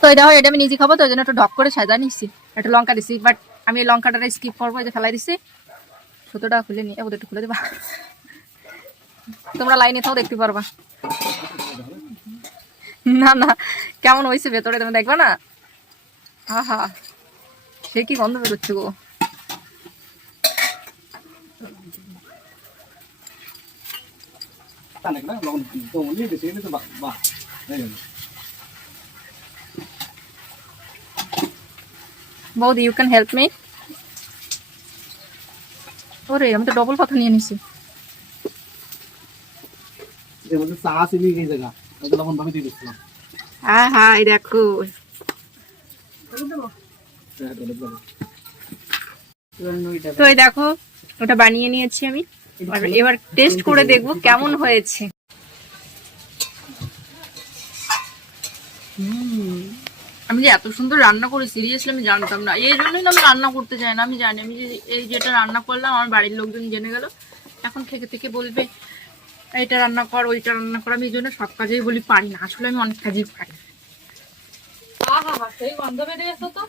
তো এই দেখো এটা আমি নিজে খাবো, তো ওই জন্য একটু ঢক করে সাজা নিচ্ছি, একটু লঙ্কা দিচ্ছি, বাট আমি এই লঙ্কাটা স্কিপ করবো, এই যে ফেলাই দিচ্ছি। সুতোটা খুলে নিয়ে ওদের একটু খুলে দেবা, তোমরা লাইনে থাও দেখতে পারবা। না না, কেমন হয়েছে ভেতরে তুমি দেখবা না। আহা, সে কি গন্ধ বেরোচ্ছে গো। বৌদি, ইউ ক্যান হেল্প মি। ওরে, আমি তো ডবল কথা নিয়ে নিছি। হ্যাঁ হ্যাঁ, এই দেখো। তো এই দেখো, ওটা বানিয়ে নিয়েছি আমি, এবার টেস্ট করে দেখবো কেমন হয়েছে। আমি যে এত সুন্দর রান্না করি সিরিয়াসলি আমি জানতাম না, এই জন্যই না আমি রান্না করতে চাই না। আমি জানি আমি যে এই যেটা রান্না করলাম আমার বাড়ির লোকজন জেনে গেল, এখন থেকে থেকে বলবে এটা রান্না কর ওইটা রান্না কর। আমি এই জন্য সব কাজেই বলি পারি না, আসলে আমি অনেক কাজেই পারি। সেই গন্ধ বেরিয়ে আসতো তো।